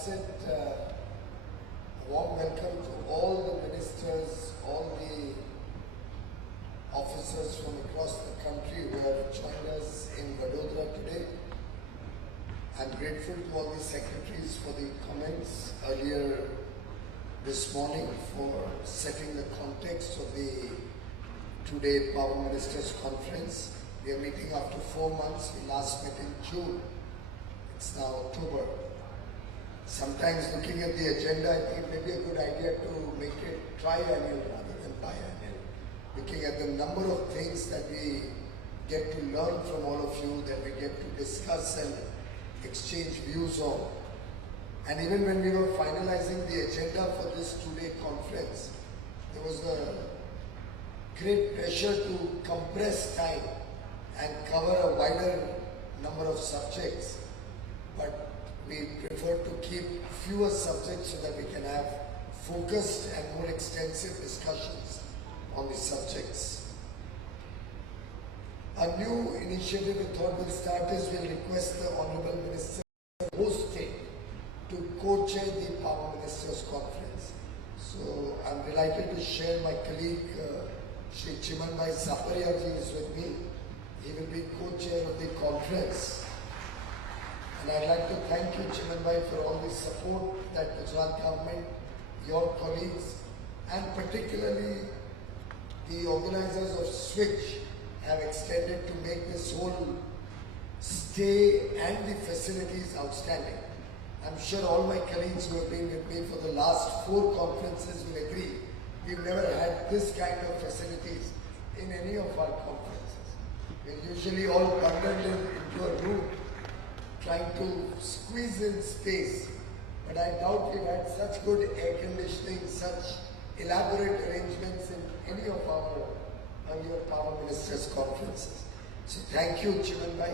outset, a warm welcome to all the ministers, all the officers from across the country who have joined us in Vadodara today. I'm grateful to all the secretaries for the comments earlier this morning for setting the context of the two-day Power Ministers Conference. We are meeting after 4 months. We last met in June. It's now October. Sometimes looking at the agenda, I think it may be a good idea to make it triennial rather than biennial. Looking at the number of things that we get to learn from all of you, that we get to discuss and exchange views on. And even when we were finalizing the agenda for this two-day conference, there was a great pressure to compress time and cover a wider number of subjects. But we prefer to keep fewer subjects so that we can have focused and more extensive discussions on the subjects. A new initiative we thought will start is we'll request the Honorable Minister host state to co-chair the Power Ministers Conference. So I'm delighted to share my colleague Shri Chimanbhai Sapariyaji is with me. He will be co-chair of the conference. And I'd like to thank you, Chimanbhai, for all the support that Gujarat government, your colleagues, and particularly the organizers of Switch have extended to make this whole stay and the facilities outstanding. I'm sure all my colleagues who have been with me for the last 4 conferences will agree. We've never had this kind of facilities in any of our conferences. We're usually all bundled into a room trying to squeeze in space. But I doubt we've had such good air conditioning, such elaborate arrangements in any of our earlier Power Ministers conferences. So thank you, Chimanbhai.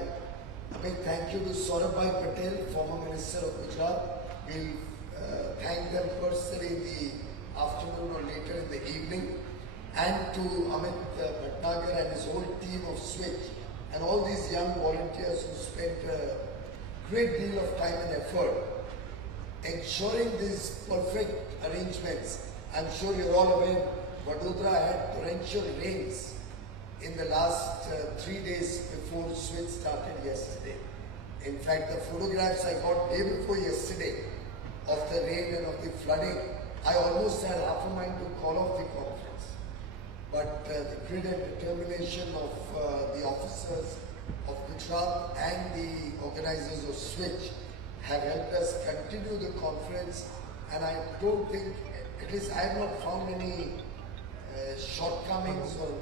A big thank you to Saurabhbhai Patel, former Minister of Gujarat. We'll thank them personally in the afternoon or later in the evening. And to Amit Bhatnagar and his whole team of Switch and all these young volunteers who spent a great deal of time and effort ensuring these perfect arrangements. I'm sure you're all aware, Vadodara had torrential rains in the last 3 days before Switch started yesterday. In fact, the photographs I got day before yesterday of the rain and of the flooding, I almost had half a mind to call off the conference. But the grit and determination of the officers of Gujarat and the organizers of Switch have helped us continue the conference, and I don't think, at least I have not found any shortcomings or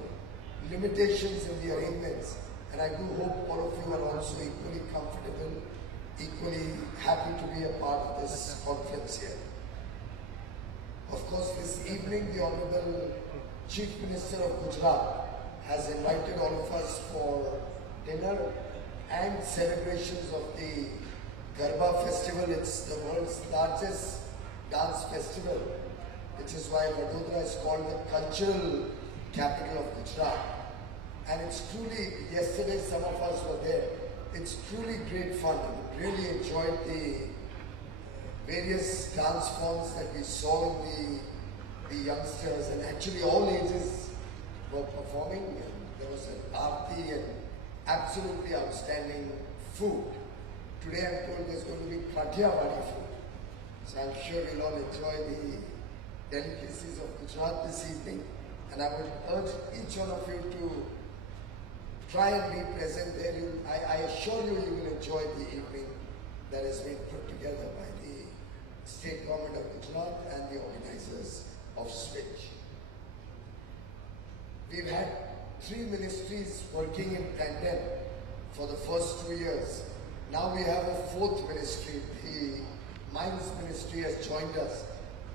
limitations in the arrangements, and I do hope all of you are also equally comfortable, equally happy to be a part of this conference here. Of course, this evening the Honorable Chief Minister of Gujarat has invited all of us for dinner and celebrations of the Garba festival. It's the world's largest dance festival, which is why Vadodara is called the cultural capital of Gujarat. And it's truly, yesterday some of us were there, it's truly great fun. We really enjoyed the various dance forms that we saw in the youngsters, and actually all ages were performing. And there was an aarti and absolutely outstanding food. Today I'm told there's going to be Kathiawadi food. So I'm sure we'll all enjoy the delicacies of Gujarat this evening. And I would urge each one of you to try and be present there. I assure you, you will enjoy the evening that has been put together by the State Government of Gujarat and the organizers of Switch. We've had 3 ministries working in tandem for the first 2 years. Now we have a 4th ministry. The Mines Ministry has joined us.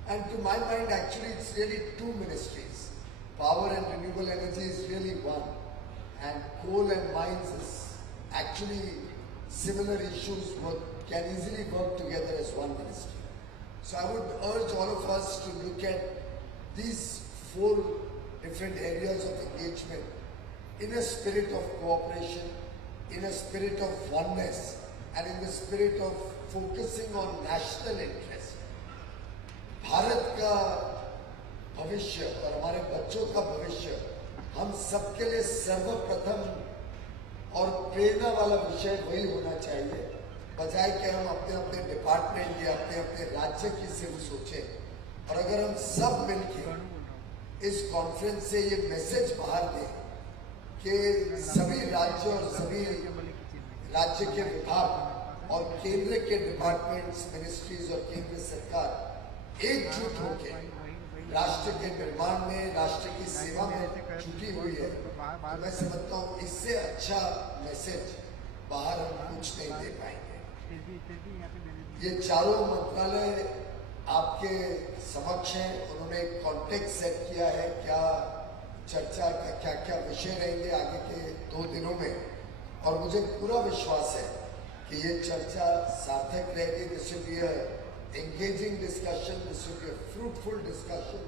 And to my mind, actually, it's really 2 ministries. Power and renewable energy is really one. And coal and mines is actually similar issues can easily work together as one ministry. So I would urge all of us to look at these 4 different areas of engagement in a spirit of cooperation, in a spirit of oneness, and in the spirit of focusing on national interest. Bharat का भविष्य और हमारे बच्चों का भविष्य हम सबके लिए सर्वप्रथम और प्रेरणा वाला विषय वही होना चाहिए, बजाय कि हम अपने अपने डिपार्टमेंट या अपने अपने राज्य की सिर्फ सोचें। और अगर हम सब मिलकर इस कॉन्फ्रेंस से ये मैसेज बाहर दें कि सभी राज्य और सभी राज्य के विभाग और केंद्र के डिपार्टमेंट्स, मिनिस्ट्रीज और केंद्र सरकार एकजुट होकर राष्ट्र के निर्माण में, राष्ट्र की सेवा में जुटी हुई है, तो मैं समझता हूँ इससे अच्छा मैसेज बाहर हम कुछ नहीं दे पाएंगे। ये चारों मंत्रालय आपके समक्ष हैं, उन्होंने एक कॉन्टेक्स्ट सेट किया है, क्या चर्चा का क्या क्या विषय रहेंगे आगे के 2 दिनों में, और मुझे पूरा विश्वास है कि ये चर्चा सार्थक रहेगी। This will be a engaging discussion, this will be a fruitful discussion,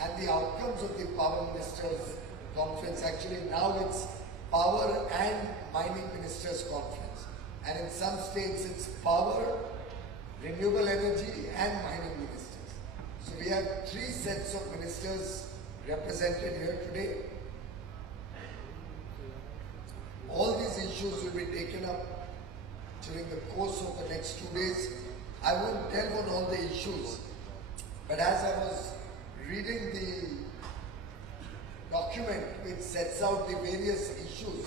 and the outcomes of the Power Ministers Conference, actually now it's Power and Mining Ministers Conference, and in some states it's Power, Renewable Energy and Mining Ministers. So we have 3 sets of ministers represented here today. All these issues will be taken up during the course of the next 2 days. I won't delve on all the issues, but as I was reading the document which sets out the various issues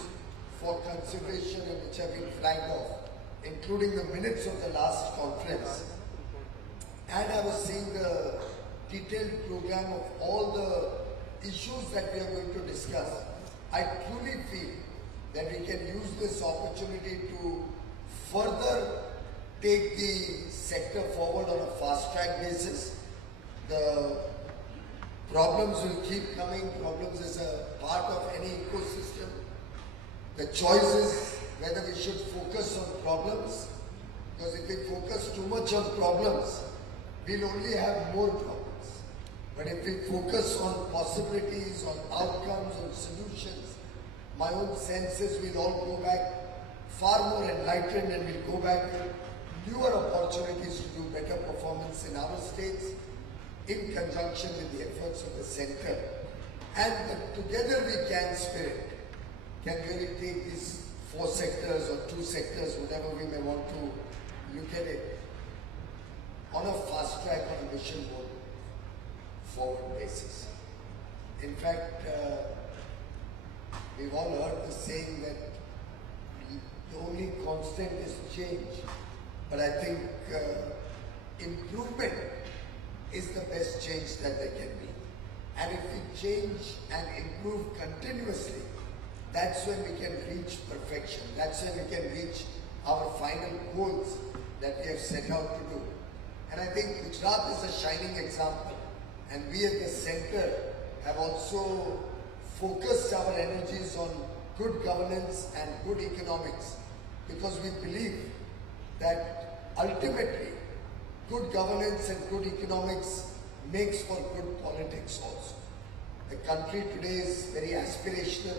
for consideration and which have been flagged off, including the minutes of the last conference, and I was seeing the detailed program of all the issues that we are going to discuss, I truly feel that we can use this opportunity to further take the sector forward on a fast-track basis. The problems will keep coming. Problems is a part of any ecosystem. The choice is whether we should focus on problems, because if we focus too much on problems, we'll only have more problems. But if we focus on possibilities, on outcomes, on solutions, my own sense is we'll all go back far more enlightened, and we'll go back with newer opportunities to do better performance in our states in conjunction with the efforts of the center. And the Together We Can spirit can really take these 4 sectors or 2 sectors, whatever we may want to look at it, on a fast track, on a mission mode forward basis. In fact, we've all heard the saying that the only constant is change. But I think improvement is the best change that there can be. And if we change and improve continuously, that's when we can reach perfection. That's when we can reach our final goals that we have set out to do. And I think Gujarat is a shining example. And we at the center have also focused our energies on good governance and good economics, because we believe that ultimately good governance and good economics makes for good politics also. The country today is very aspirational.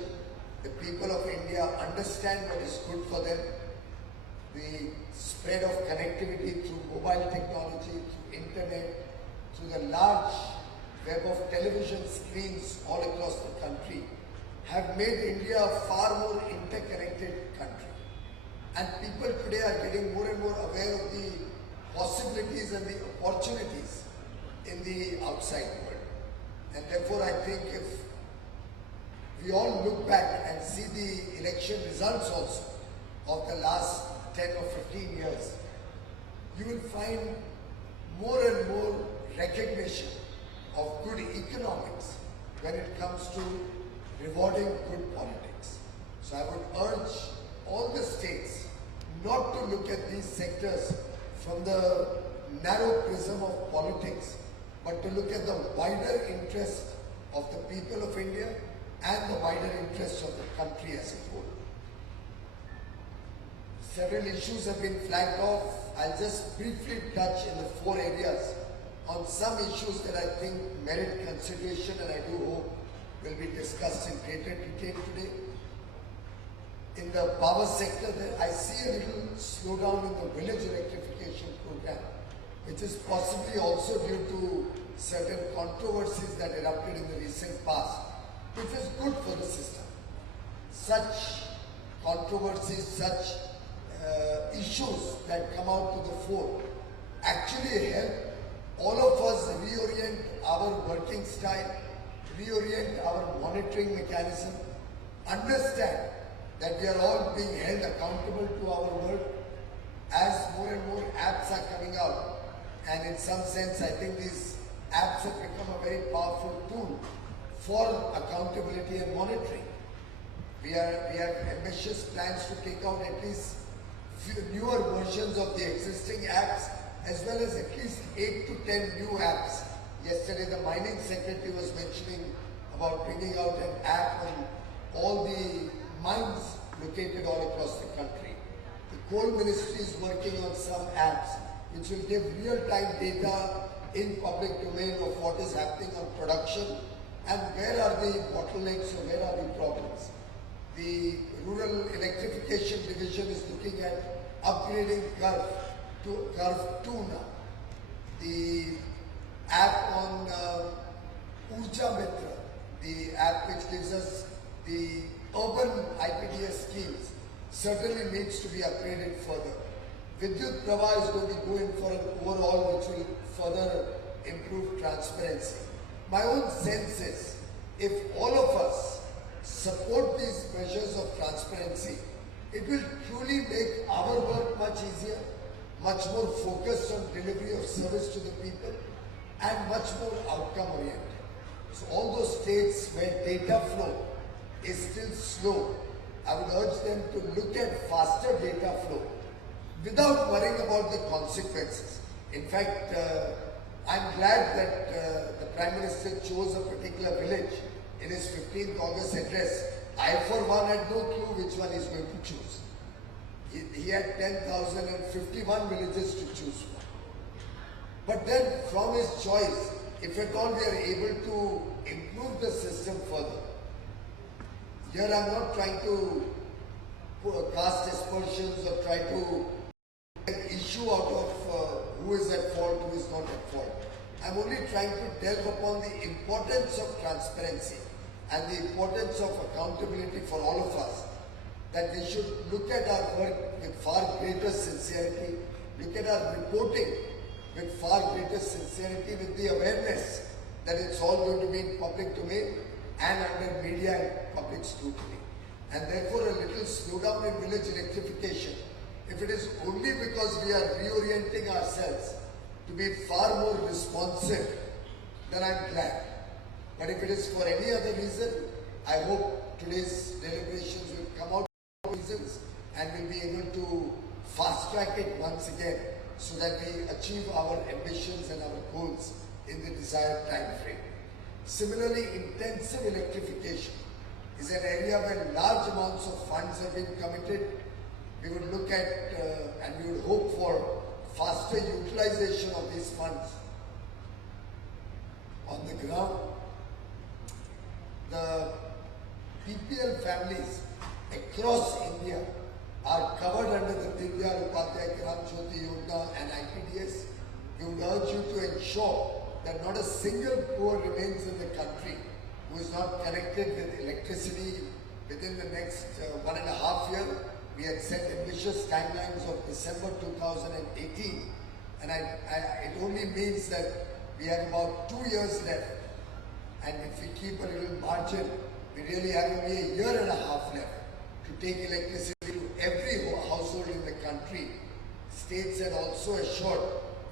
The people of India understand what is good for them. The spread of connectivity through mobile technology, through internet, through the large web of television screens all across the country have made India a far more interconnected country. And people today are getting more and more aware of the possibilities and the opportunities in the outside world. And therefore I think if we all look back and see the election results also of the last 10 or 15 years, you will find more and more recognition of good economics when it comes to rewarding good politics. So I would urge all the states not to look at these sectors from the narrow prism of politics, but to look at the wider interest of the people of India and the wider interest of the country as a whole. Several issues have been flagged off. I'll just briefly touch in the 4 areas on some issues that I think merit consideration and I do hope will be discussed in greater detail today. in the power sector, I see a little slowdown in the village electrification program, which is possibly also due to certain controversies that erupted in the recent past, which is good for the system. Such controversies, such issues that come out to the fore actually help all of us reorient our working style, reorient our monitoring mechanism, understand that we are all being held accountable to our work as more and more apps are coming out. And in some sense, I think these apps have become a very powerful tool for accountability and monitoring. We have ambitious plans to take out at least newer versions of the existing apps, as well as at least 8 to 10 new apps. Yesterday, the mining secretary was mentioning about bringing out an app on all the mines located all across the country. The coal ministry is working on some apps which will give real-time data in public domain of what is happening on production and where are the bottlenecks or where are the problems. The Rural Electrification Division is looking at upgrading Curve 2 now. The app on Urja Mitra, the app which gives us the urban IPDS schemes, certainly needs to be upgraded further. Vidyut Prabha is going to go in for an overall which will further improve transparency. My own sense is, if all of us support these measures of transparency, it will truly make our work much easier, much more focused on delivery of service to the people, and much more outcome oriented. So all those states where data flow is still slow, I would urge them to look at faster data flow without worrying about the consequences. In fact, I'm glad that the Prime Minister chose a particular village in his 15th August address. I, for one, had no clue which one he's going to choose. He had 10,051 villages to choose from. But then, from his choice, if at all we are able to improve the system further, here I'm not trying to cast aspersions or try to make an issue out of who is at fault, who is not at fault. I'm only trying to delve upon the importance of transparency and the importance of accountability for all of us, that we should look at our work with far greater sincerity, look at our reporting with far greater sincerity, with the awareness that it's all going to be in public domain and under media and public scrutiny. And therefore a little slowdown in village electrification, if it is only because we are reorienting ourselves to be far more responsive, then I'm glad. But if it is for any other reason, I hope today's deliberations will come out with reasons and we'll be able to fast track it once again so that we achieve our ambitions and our goals in the desired time frame. Similarly, intensive electrification is an area where large amounts of funds have been committed. We would look at and we would hope for faster utilization of these funds on the ground. The PPL families across India are covered under the Deen Dayal Upadhyaya Gram Jyoti Yojana and IPDS. We would urge you to ensure that not a single poor remains in the country who is not connected with electricity within the next 1.5 years. We had set ambitious timelines of December 2018, and it only means that we have about 2 years left, and if we keep a little margin, we really have only 1.5 years left to take electricity to every household in the country. States had also assured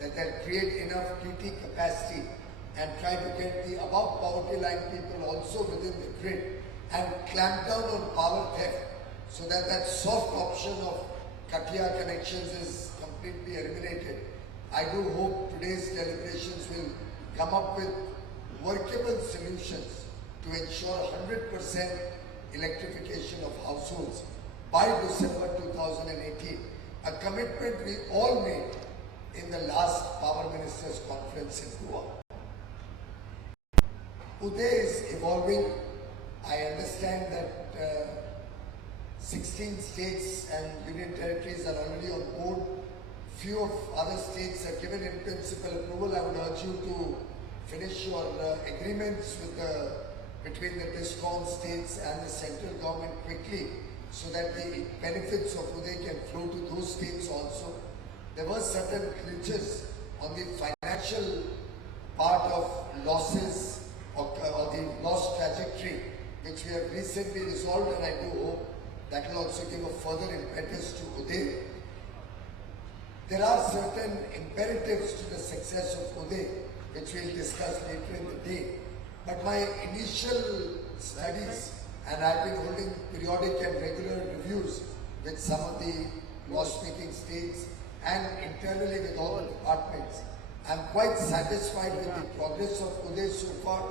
that they'll create enough TT capacity and try to get the above poverty line people also within the grid and clamp down on power theft so that that soft option of Katia connections is completely eliminated. I do hope today's deliberations will come up with workable solutions to ensure 100% electrification of households by December 2018, a commitment we all made in the last Power Ministers Conference in Goa. Uday is evolving. I understand that 16 states and union territories are already on board. Few of other states have given in principle approval. I would urge you to finish your agreements between the DISCOM states and the central government quickly, so that the benefits of UDAY can flow to those states also. There were certain glitches on the financial part of losses or the loss trajectory, which we have recently resolved, and I do hope that will also give a further impetus to UDAY. There are certain imperatives to the success of UDAY, which we will discuss later in the day. But my initial studies, and I've been holding periodic and regular reviews with some of the loss-making states and internally with all the departments, I'm quite satisfied with the progress of UDAY so far.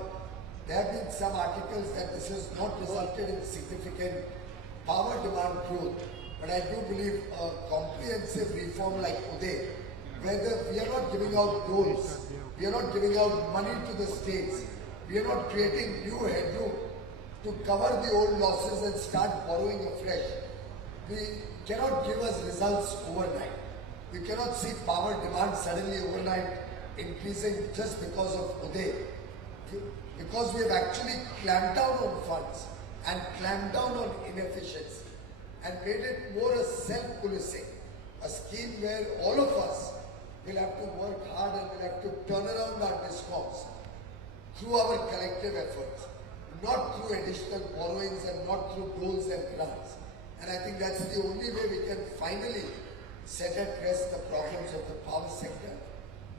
There have been some articles that this has not resulted in significant power demand growth, but I do believe a comprehensive reform like UDAY, where we are not giving out goals, we are not giving out money to the states, we are not creating new headroom to cover the old losses and start borrowing afresh. We cannot give us results overnight. We cannot see power demand suddenly overnight increasing just because of UDAY. Because we have actually clamped down on funds and clamped down on inefficiency and made it more a self-policing, a scheme where all of us will have to work hard and will have to turn around our DISCOMs through our collective efforts, not through additional borrowings and not through goals and grants. And I think that's the only way we can finally set at rest the problems of the power sector.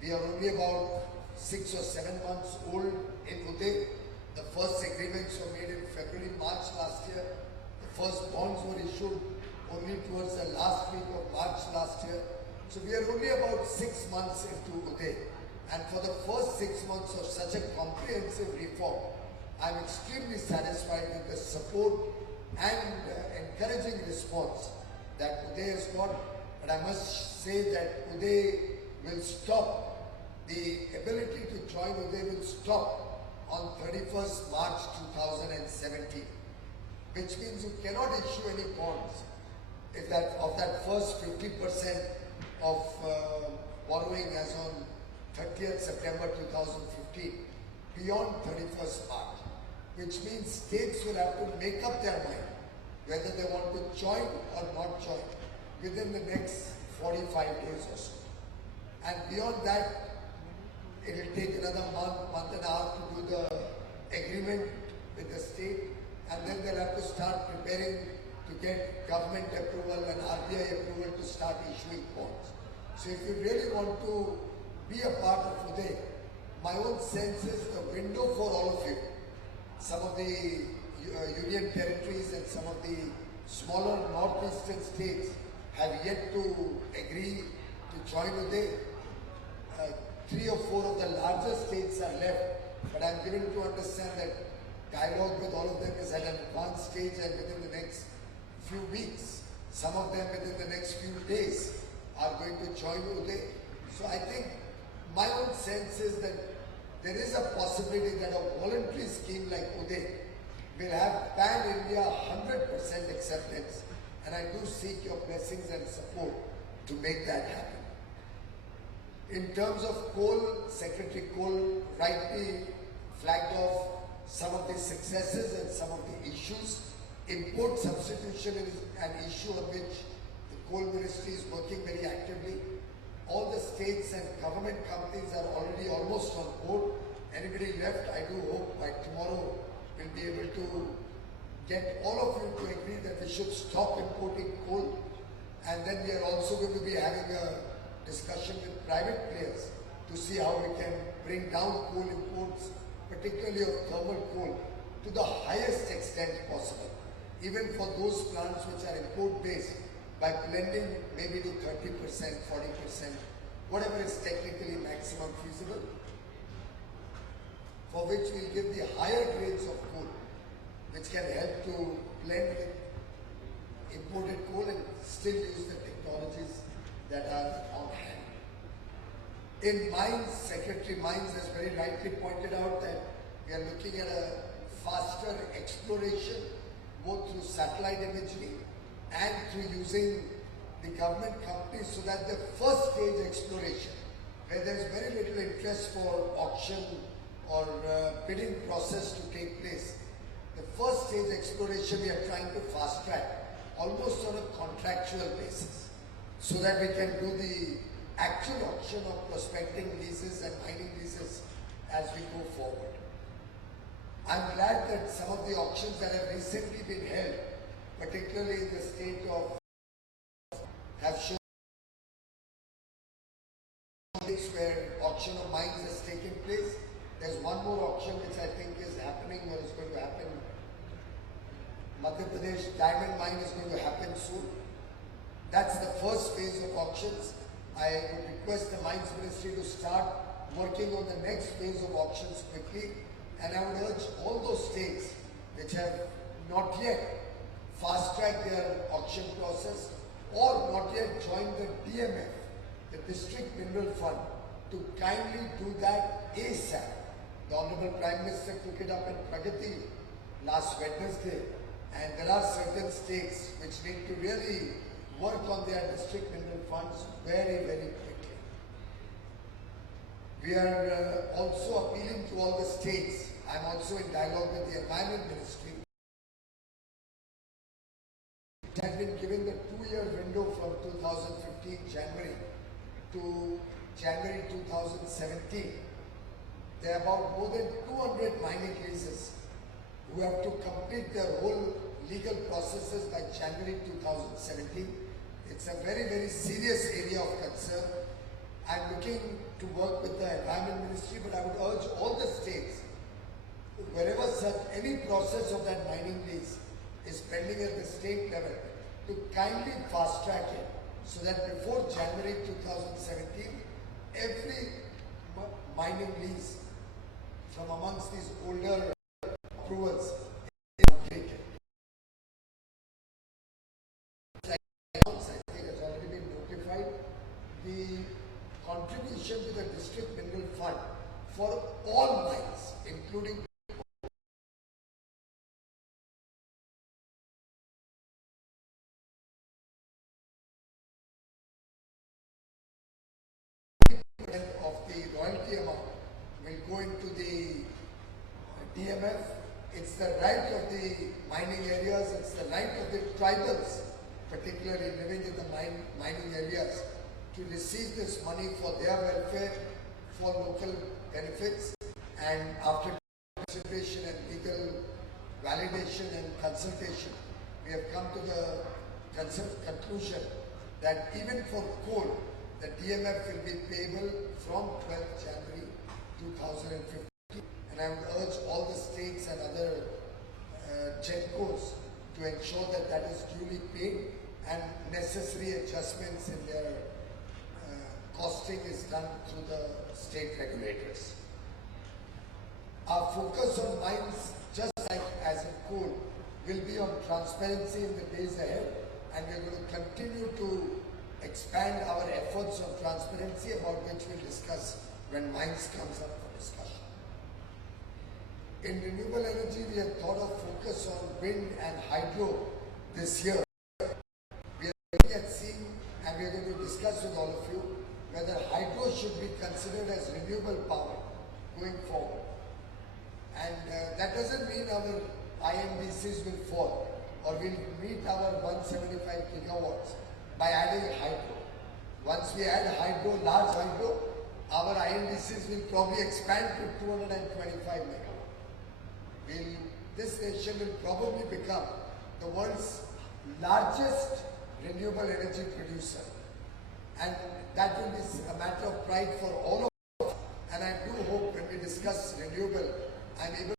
We are only about 6 or 7 months old in UDAY. The first agreements were made in February, March last year. The first bonds were issued only towards the last week of March last year. So we are only about 6 months into UDAY. And for the first 6 months of such a comprehensive reform, I'm extremely satisfied with the support and encouraging response that UDAY has got. But I must say that UDAY will stop, the ability to join UDAY will stop on 31st March 2017, which means you cannot issue any bonds if of that first 50% of borrowing as on 30th September 2015 beyond 31st March, which means states will have to make up their mind whether they want to join or not join within the next 45 days or so. And beyond that, it will take another month and a half to do the agreement with the state, and then they'll have to start preparing to get government approval and RBI approval to start issuing bonds. So if you really want to be a part of UDAY, my own sense is the window for all of you, some of the union territories and some of the smaller northeastern states have yet to agree to join UDAY. 3 or 4 of the larger states are left, but I'm given to understand that dialogue with all of them is at an advanced stage, and within the next few weeks, some of them within the next few days are going to join UDAY. So I think my own sense is that there is a possibility that a voluntary scheme like UDAY will have pan-India 100% acceptance, and I do seek your blessings and support to make that happen. In terms of coal, Secretary Coal rightly flagged off some of the successes and some of the issues. Import substitution is an issue on which the Coal Ministry is working very actively. All the states and government companies are already almost on board. Anybody left, I do hope by tomorrow we'll be able to get all of you to agree that we should stop importing coal. And then we are also going to be having a discussion with private players to see how we can bring down coal imports, particularly of thermal coal, to the highest extent possible, even for those plants which are import-based, by blending maybe to 30%, 40%, whatever is technically maximum feasible, for which we'll give the higher grades of coal, which can help to blend with imported coal and still use the technologies that are on hand. In mines, Secretary Mines has very rightly pointed out that we are looking at a faster exploration, both through satellite imagery and through using the government companies so that the first stage exploration, where there is very little interest for auction or bidding process to take place, the first stage exploration we are trying to fast track almost on a contractual basis so that we can do the actual auction of prospecting leases and mining leases as we go forward. I'm glad that some of the auctions that have recently been held, particularly in the state of, have shown where auction of mines has taken place. There's one more auction which I think is happening or is going to happen. Madhya Pradesh diamond mine is going to happen soon. That's the first phase of auctions. I would request the Mines Ministry to start working on the next phase of auctions quickly, and I would urge all those states which have not yet fast-tracked their auction process or not yet joined the DMF, the District Mineral Fund, to kindly do that ASAP. The Honorable Prime Minister took it up in Pragati last Wednesday, and there are certain states which need to really work on their district mineral funds very, very quickly. We are also appealing to all the states. I'm also in dialogue with the Environment Ministry. It has been given the 2-year window from 2015 January to January 2017. There are about more than 200 mining leases who have to complete their whole legal processes by January 2017. It's a very, very serious area of concern. I'm looking to work with the Environment Ministry, but I would urge all the states, wherever such any process of that mining lease is pending at the state level, to kindly fast track it so that before January 2017, every mining lease from amongst these older approvals is completed. I think has already been notified. The contribution to the District Mineral Fund for all mines, including of the royalty amount will go into the DMF. It's the right of the mining areas, it's the right of the tribals, particularly living in the mining areas, to receive this money for their welfare, for local benefits, and after consideration and legal validation and consultation, we have come to the conclusion that even for coal, the DMF will be payable from 12th January 2015. And I would urge all the states and other GENCOs to ensure that that is duly paid and necessary adjustments in their costing is done through the state regulators. Our focus on mines, just like as in coal, will be on transparency in the days ahead, and we are going to continue to expand our efforts on transparency, about which we'll discuss when mines comes up for discussion. In renewable energy, we have thought of focus on wind and hydro this year. We are looking at seeing, and we are going to discuss with all of you, whether hydro should be considered as renewable power going forward. And that doesn't mean our INDCs will fall or we'll meet our 175 gigawatts by adding hydro. Once we add hydro, large hydro, our INDCs will probably expand to 225 megawatts. This nation will probably become the world's largest renewable energy producer. And that will be a matter of pride for all of us. And I do hope when we discuss renewable, I'm able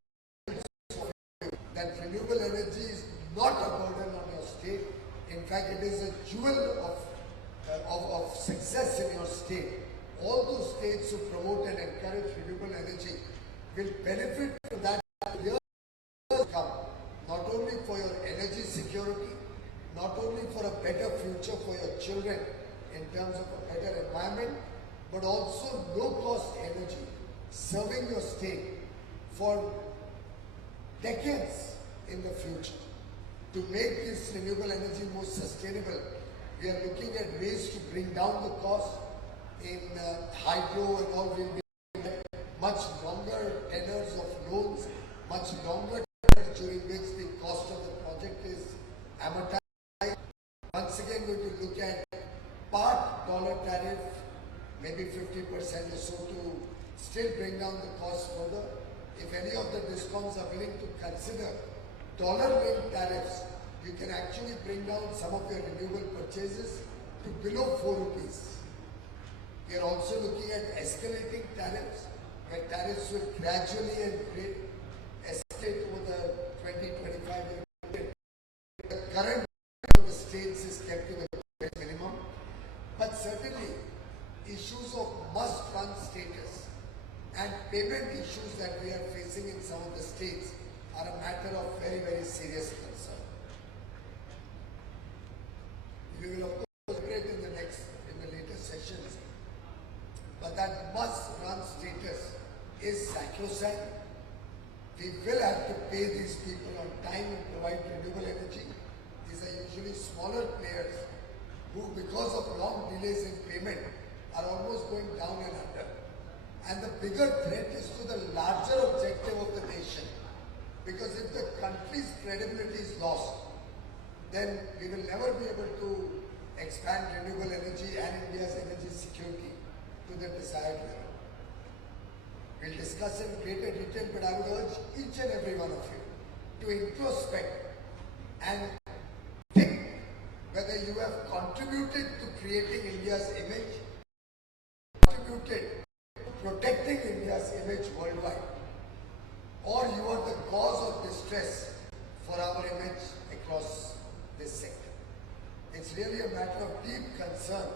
to show you that renewable energy is not a burden on your state. In fact, it is a jewel of success in your state. All those states who promote and encourage renewable energy will benefit from that years to come, not only for your energy security, not only for a better future for your children in terms of a better environment, but also low-cost energy serving your state for decades in the future. To make this renewable energy more sustainable, we are looking at ways to bring down the cost in hydro and all. Will be much longer tenors of loans, much longer tenors during which the cost of the project is amortized. Once again, going to look at part dollar tariff, maybe 50% or so, to still bring down the cost further. If any of the discoms are willing to consider dollar-linked tariffs, you can actually bring down some of your renewable purchases to below 4 rupees. We are also looking at escalating tariffs, where tariffs will gradually and escalate over the 20-25 year period. The current of the states is kept to the minimum, but certainly issues of must-run status and payment issues that we are facing in some of the states are a matter of very, very serious concern. We will of course deliberate in the later sessions, but that must-run status is sacrosanct. We will have to pay these people on time and provide renewable energy. These are usually smaller players who, because of long delays in payment, are almost going down and under. And the bigger threat is to the larger objective of the nation. Because if the country's credibility is lost, then we will never be able to expand renewable energy and India's energy security to the desired level. We'll discuss in greater detail, but I would urge each and every one of you to introspect and think whether you have contributed to creating India's image, contributed to protecting India's image worldwide, or you are the cause of distress for our image across this sector. It's really a matter of deep concern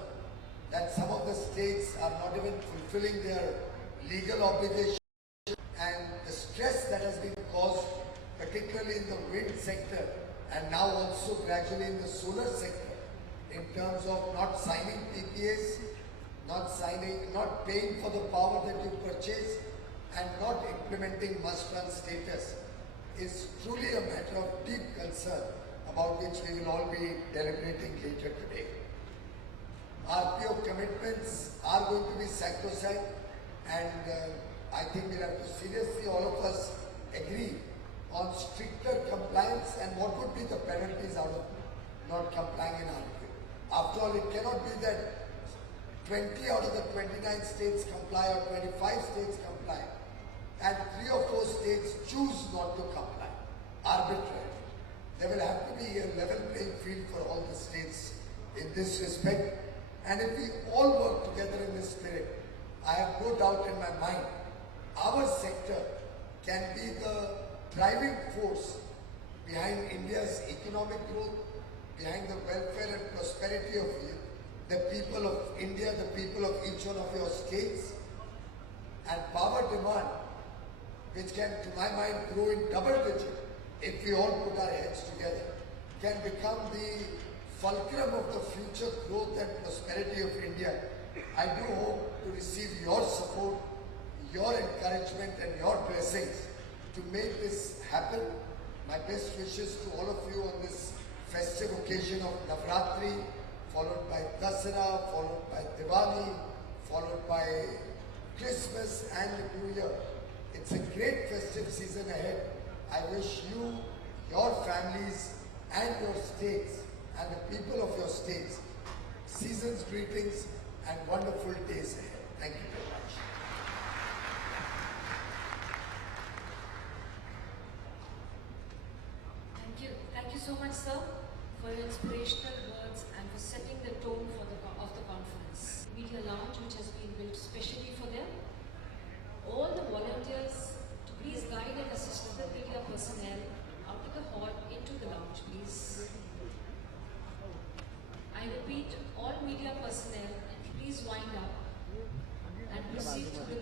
that some of the states are not even fulfilling their legal obligations, and the stress that has been caused, particularly in the wind sector and now also gradually in the solar sector, in terms of not signing PPAs, not paying for the power that you purchase, and not implementing must-run status, is truly a matter of deep concern about which we will all be deliberating later today. RPO commitments are going to be sacrosanct, and I think we'll have to seriously, all of us, agree on stricter compliance and what would be the penalties out of not complying in RPO. After all, it cannot be that 20 out of the 29 states comply or 25 states comply, and 3 or 4 states choose not to comply arbitrarily. There will have to be a level playing field for all the states in this respect, and if we all work together in this spirit, I have no doubt in my mind, our sector can be the driving force behind India's economic growth, behind the welfare and prosperity of the people of India, the people of each one of your states, and power demand, which can, to my mind, grow in double digit if we all put our heads together, can become the fulcrum of the future growth and prosperity of India. I do hope to receive your support, your encouragement and your blessings to make this happen. My best wishes to all of you on this festive occasion of Navratri, followed by Dasara, followed by Diwali, followed by Christmas and the New Year. It's a great festive season ahead. I wish you, your families and your states and the people of your states season's greetings and wonderful days ahead. Thank you very much. Thank you. Thank you so much, sir, for your inspirational words and for setting the tone for the conference. Media lounge, which has been built specially for them. All the volunteers to please guide and assist the media personnel out of the hall into the lounge, please. I repeat, all media personnel, please wind up and proceed to the